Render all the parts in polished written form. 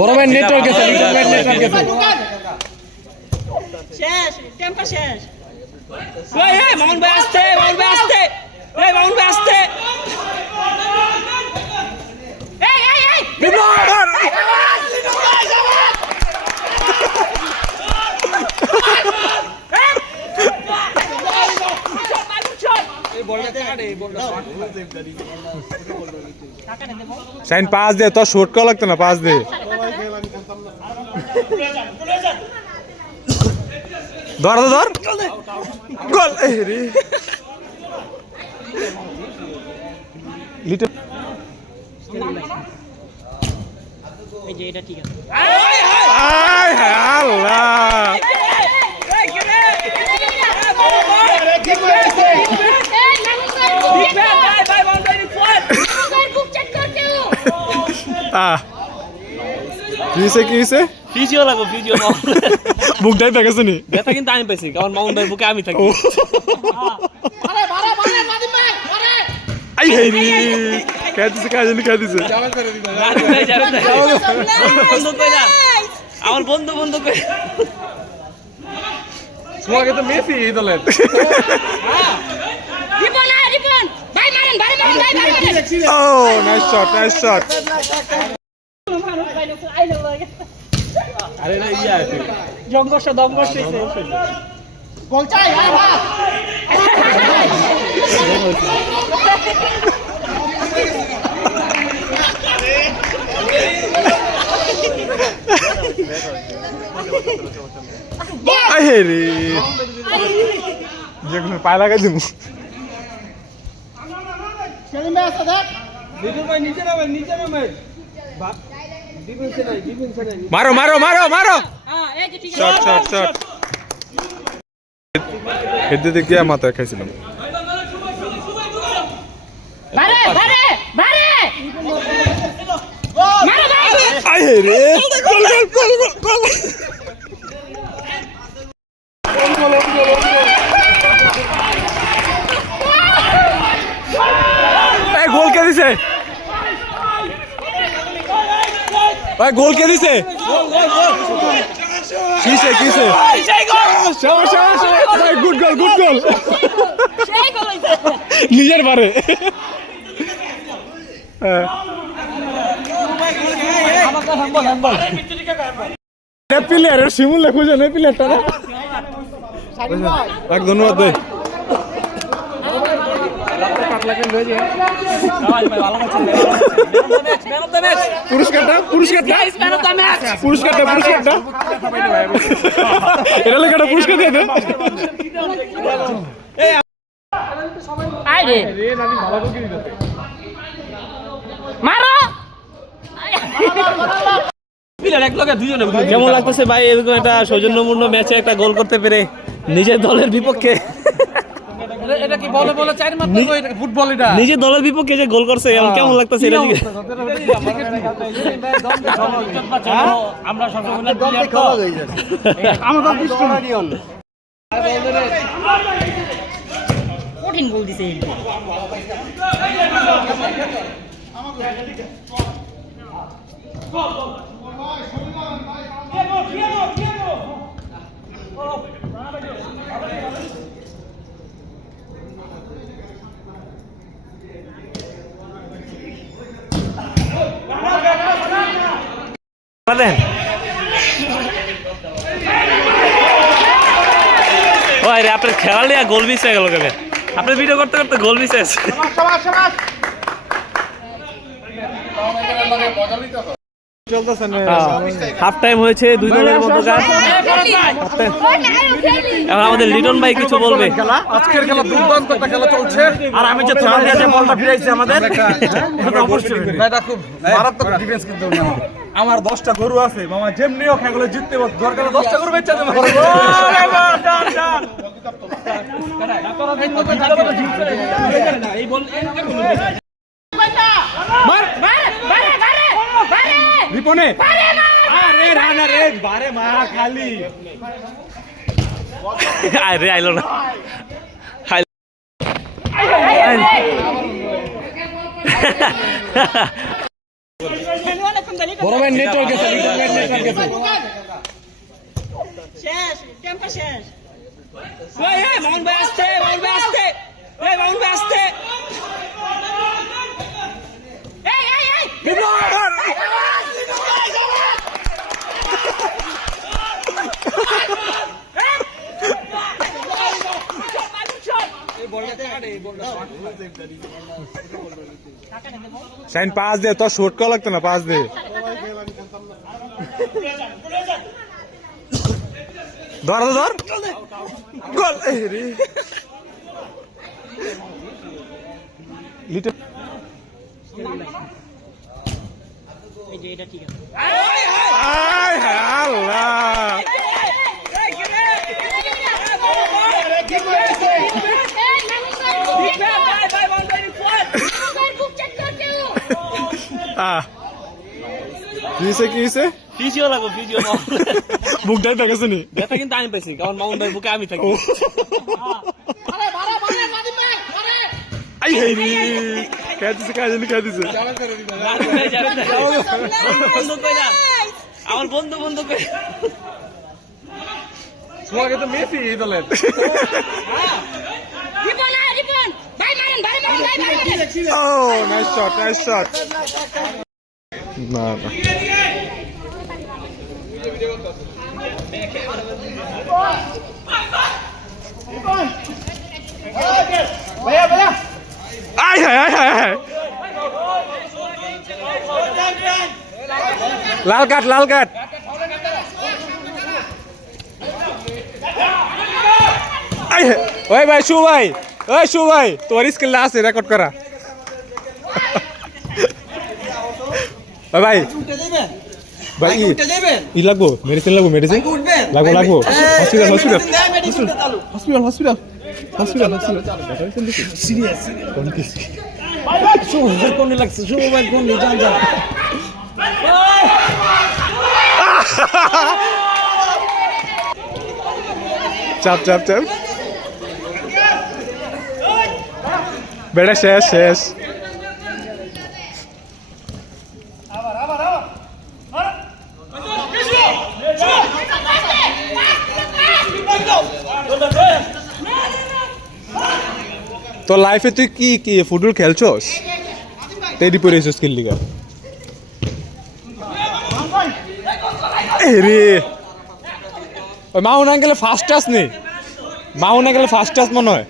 বড় ভাই নেটওয়ার্ক আছে, শেষ টেম্পো শেষ। এই মামুন ভাই আসতে, মামুন ভাই আসতে, এই মামুন ভাই আসতে। এই শাইন পাস দে, তোর শর্ট কল লাগতো না, পাস দে। ধর ধর গোল। লিটল এই যে এটা ঠিক আছে। আয় হায় আল্লাহ, কি হয়েছে? ফিজিও লাগো, ফিজিও বুকটাই পেকেছে নি ব্যথা কিন্তু আমি পাইছি, কারণ মামুন ভাই বুকে আমি থাকি। আই হাই রে, কে দিছে বন্ধু কই না, আমার বন্ধু কই। তোমাকে তো মেসি দলের। রিপন ভাই মারেন, ভাই মারেন। ও নাইস শট। আরে না ইয়া আছে, দম করছে বল চাই। আরে বাহ, আই হাই রে, যেগুলো পায় লাগাই দিব। সেলিম ভাই আসতে দেখ। লিটল ভাই নিচে নামে ডিফেন্সে নাই। মারো। হ্যাঁ এই যে ঠিক আছে। শট হেডে গিয়ে মাথায় খাইছিলাম। বারে মারো ভাই। আই হাই রে, গোল। গোল কে দিছে ভাই? গোল কে দিছে? কিসে? গুড গোল। নিজের বারে। প্লেয়ার শিমুল খুঁজে নেই প্লেয়ারটা না। এক ধন্যবাদ ভাই। পুরস্কারটা এটা লেখাটা পুরস্কার দিয়ে দেন। মারো। কেমন লাগতেছে ভাই এরকম একটা সৌজন্যপূর্ণ ম্যাচে একটা গোল করতে পেরে নিজের দলের বিপক্ষে? এটা কি বলে চার মাত্র এটা ফুটবল, এটা নিজের দলের বিপক্ষে যে গোল করছে, কেমন লাগতেছে এটা? আমরা সবসময় প্লেয়ার তো আমাদের দৃষ্টিকোণ কঠিন গোল দিছে। আপনার খেলা নিয়ে গোল মিস হয়ে গেল কেন? আপনার ভিডিও করতে গোল মিস হয়েছে। হাফ টাইম হয়েছে, দুই দলের মধ্যকার। এখন আমাদের লিটন ভাই কিছু বলবে। আজকের খেলা দুর্দান্ত একটা খেলা চলছে, আর আমি যে তোমার কাছে বলটা ফিরাইছি আমাদের, অবশ্যই এটা খুব মারাত্মক ডিফেন্স। কিন্তু আমার 10টা গরু আছে মামা, যেমনিও খেলাগুলো জিততে দরকার 10টা গরু বেচা দেবো। রিপনে আরে রানা রে, বারে মা খালি আরে আইলো না। বড় ভাই নেটওয়ার্ক গেছে, নেটওয়ার্ক গেছে। শেষ টেম্পো শেষ এই মামুন ভাই আসছে এই মামুন ভাই আসছে শাইন পাস দে, তোর শর্ট কল লাগতো না, পাস দে। ধর ধর গোল। লিটল এই যে এটা ঠিক আছে আয় হায় আল্লাহ। কি হয়েছে? ফিজিও লাগবো, ফিজিও। বুকটাই পেকেছে নি? ব্যথা কিন্তু আমি পাইছি, কারণ মামুন ভাই বুকে আমি থাকি। আই হাই রে, কে দিছে? আমার বন্ধু কই তোমাকে তো মেসি এই দলের। ও নাইস শট। না আয় হায় লাল কাট। ওই ভাই শু ভাই তোর স্কিল আছে রেকর্ড করা। ভাই ই লাগবো, মেডিসিন লাগবো। হসপিটাল সিরিয়াস কোন লাগছে? কোন জান চাপ বেটা শেষ। তো লাইফে তুই কি ফুটবল খেলছস? তেরি পড়েছিস কি লিগা? রে ওই মাউন আঙ্কেলে ফার্স্ট টাচ নেই, মনে হয়।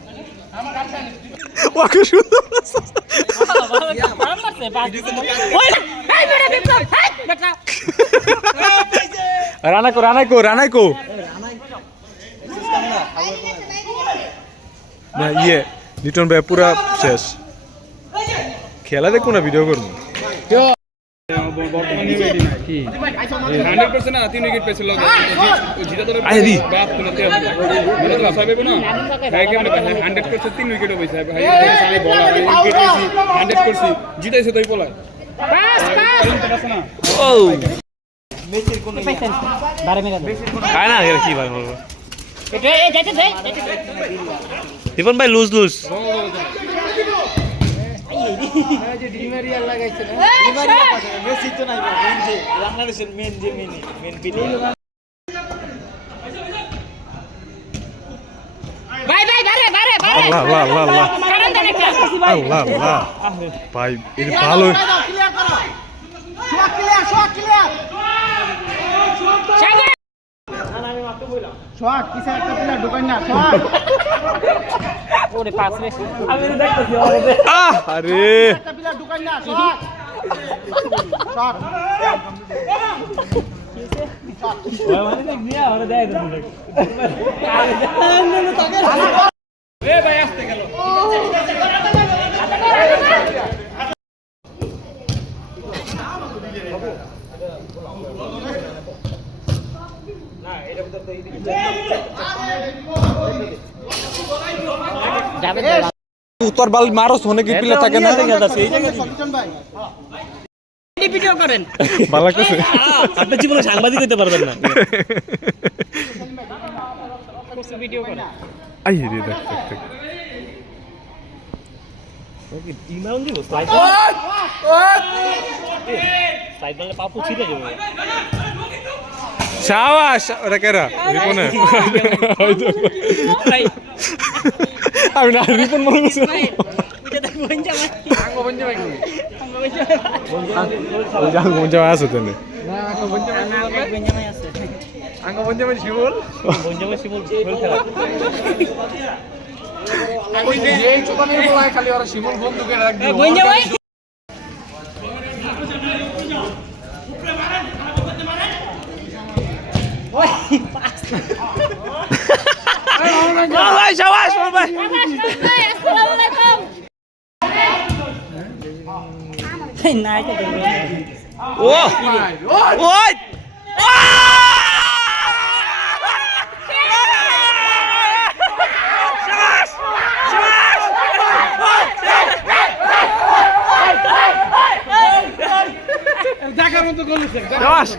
ওকে সুন্দর রানাইকো না ইয়ে লিটন ভাই পুরা শেষ। খেলা দেখো না, ভিডিও করবো। দীপন ভাই লুজ ভাই ভালো। আরে উত্তর বাল মারস হনে কি পিলা থাকে না? ভিডিও করেন ভালো লাগতেছে। আপনি জীবনে সাংবাদিক হতে পারবেন না। ভিডিও করেন আই রে দেখ সাবাস ওটা কেরা রিপনে আমি না রিপন মনে করছি গঞ্জা আছে তো না ভাই সাবাস ভাই না এটা ও ওই দেখার মতো করেছে সাবাস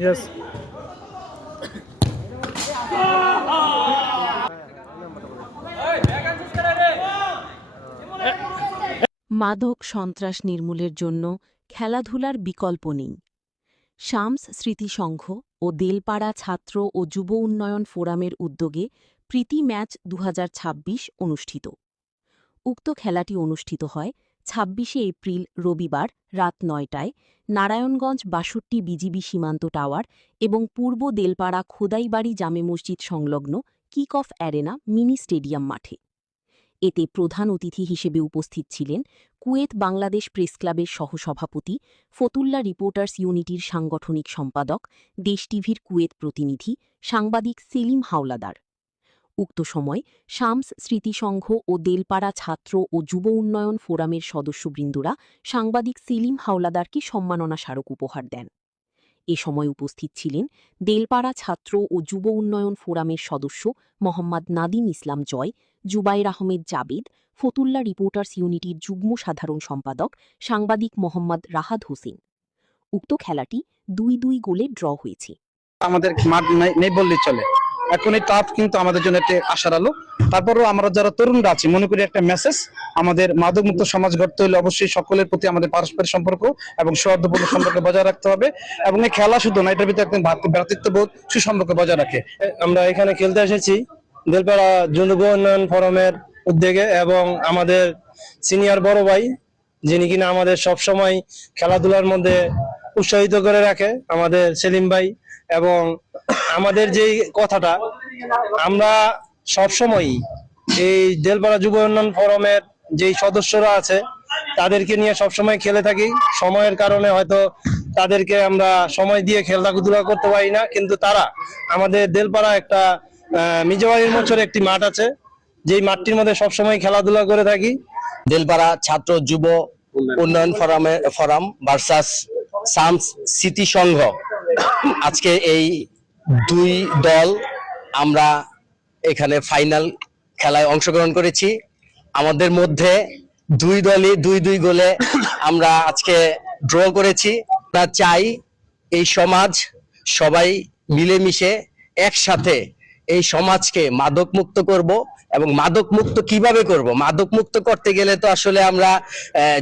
ইয়েস মাদক সন্ত্রাস নির্মূলের জন্য খেলাধুলার বিকল্প নেই। শামস স্মৃতিসংঘ ও দেলপাড়া ছাত্র ও যুব উন্নয়ন ফোরামের উদ্যোগে প্রীতি ম্যাচ ২০২৬ অনুষ্ঠিত। উক্ত খেলাটি অনুষ্ঠিত হয় ২৬শে এপ্রিল রবিবার রাত ৯টায় নারায়ণগঞ্জ ৬২ বিজিবি সীমান্ত টাওয়ার এবং পূর্ব দেলপাড়া খোদাইবাড়ি জামে মসজিদ সংলগ্ন kick off arena mini stadium মাঠে। এতে প্রধান অতিথি হিসেবে উপস্থিত ছিলেন কুয়েত বাংলাদেশ প্রেস ক্লাবের সহসভাপতি, ফতুল্লা রিপোর্টার্স ইউনিটির সাংগঠনিক সম্পাদক, দেশ টিভির কুয়েত প্রতিনিধি, সাংবাদিক সেলিম হাওলাদার। উক্ত সময় শামস স্মৃতিসংঘ ও দেলপাড়া ছাত্র ও যুব উন্নয়ন ফোরামের সদস্যবৃন্দরা সাংবাদিক সেলিম হাওলাদারকে সম্মাননা স্মারক উপহার দেন। এ সময় উপস্থিত ছিলেন দেলপাড়া ছাত্র ও যুব উন্নয়ন ফোরামের সদস্য মোহাম্মদ নাদিম ইসলাম জয়, জুবাইর আহমেদ জাবেদ, ফতুল্লা রিপোর্টার্স ইউনিটির যুগ্ম সাধারণ সম্পাদক সাংবাদিক মোহাম্মদ রাহাত হোসেন। উক্ত খেলাটি ২-২ গোলে ড্র হয়েছে। আমাদের মাঠ নেই বললেই চলে। এখন এই টাফ কিন্তু আমাদের জন্য একটা আশার আলো। তারপরেও আমরা যারা তরুণরা আছি মনে করি একটা মেসেজ, আমাদের মাদকমুক্ত সমাজ গড়তে হলে অবশ্যই সকলের প্রতি আমাদের পারস্পরিক সম্পর্ক এবং সৌহার্দ্যপূর্ণ সম্পর্ক বজায় রাখতে হবে। এবং এই খেলা শুধু না, এটার ভিতরে একদম ভ্রাতৃত্ববোধ সুসম্পর্ক বজায় রাখে। আমরা এখানে খেলতে এসেছি দেলপাড়া যুব উন্নয়ন ফোরামের উদ্যোগে এবং আমাদের সিনিয়র বড় ভাই যিনি কিনা আমাদের সব সময় খেলাধুলার মধ্যে উৎসাহিত করে রাখে, আমাদের সেলিম ভাই। এবং আমাদের যেই কথাটা, আমরা সবসময় এই দেলপাড়া যুব উন্নয়ন ফোরামের যেই সদস্যরা আছে তাদেরকে নিয়ে সবসময় খেলে থাকি। সময়ের কারণে হয়তো তাদেরকে আমরা সময় দিয়ে খেলাধুলা করতে পারি না, কিন্তু তারা আমাদের দেলপাড়া একটা মির্জাবাড়ির মোচরে একটি মাঠ আছে, যেই মাঠটির মধ্যে সবসময় খেলাধুলা করে থাকি। দেলপাড়া ছাত্র যুব উন্নয়ন ফোরাম ভার্সাস শামস স্মৃতিসংঘ, আজকে এই দুই দল আমরা এখানে ফাইনাল খেলায় অংশগ্রহণ করেছি। আমাদের মধ্যে দুই দলই ২-২ গোলে আমরা আজকে ড্র করেছি। আমরা চাই এই সমাজ সবাই মিলেমিশে একসাথে এই সমাজকে মাদক মুক্ত করব। এবং মাদক মুক্ত কিভাবে করব? মাদক মুক্ত করতে গেলে তো আসলে আমরা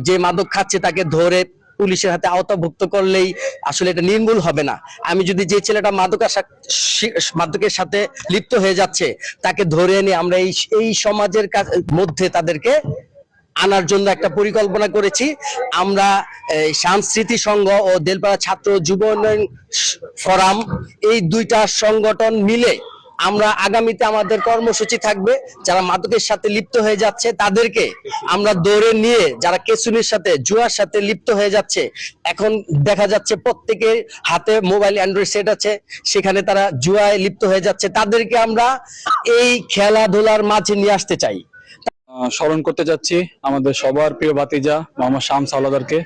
যে মাদক খাচ্ছে তাকে ধরে পুলিশের হাতে আওতাভুক্ত করলেই আসলে এটা নির্মূল হবে না। আমি যদি যে ছেলেটা মাদকের সাথে লিপ্ত হয়ে যাচ্ছে তাকে ধরে এনে আমরা এই সমাজের মধ্যে তাদেরকে আনার জন্য একটা পরিকল্পনা করেছি। আমরা শামস স্মৃতিসংঘ ও দেলপাড়া ছাত্র যুব উন্নয়ন ফোরাম এই দুইটা সংগঠন মিলে আমরা আগামীতে আমাদের কর্মসূচি থাকবে। যারা মাদকের সাথে লিপ্ত হয়ে যাচ্ছে তাদেরকে আমরা ধরে নিয়ে, যারা কেসুনির সাথে জুয়ার সাথে লিপ্ত হয়ে যাচ্ছে, এখন দেখা যাচ্ছে প্রত্যেকের হাতে মোবাইল অ্যান্ড্রয়েড সেট আছে, সেখানে তারা জুয়ায় লিপ্ত হয়ে যাচ্ছে, তাদেরকে আমরা এই খেলাধুলার মাঝে নিয়ে আসতে চাই। স্মরণ করতে যাচ্ছি আমাদের সবার প্রিয় ভাতিজা মোহাম্মদ শামস হাওলাদারকে।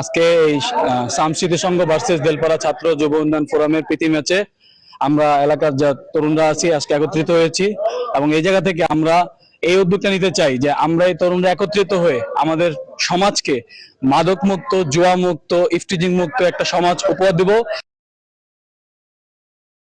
আজকে এই শামস স্মৃতিসংঘ ভার্সেস দেলপাড়া ছাত্র যুব উন্নয়ন ফোরামের প্রীতি ম্যাচে আমরা এলাকার যা তরুণরা আছি আজকে একত্রিত হয়েছি এবং এই জায়গা থেকে আমরা এই উদ্যোগটা নিতে চাই যে আমরা এই তরুণরা একত্রিত হয়ে আমাদের সমাজকে মাদক মুক্ত, জুয়া মুক্ত, ইফটিজিং মুক্ত একটা সমাজ উপহার দেব।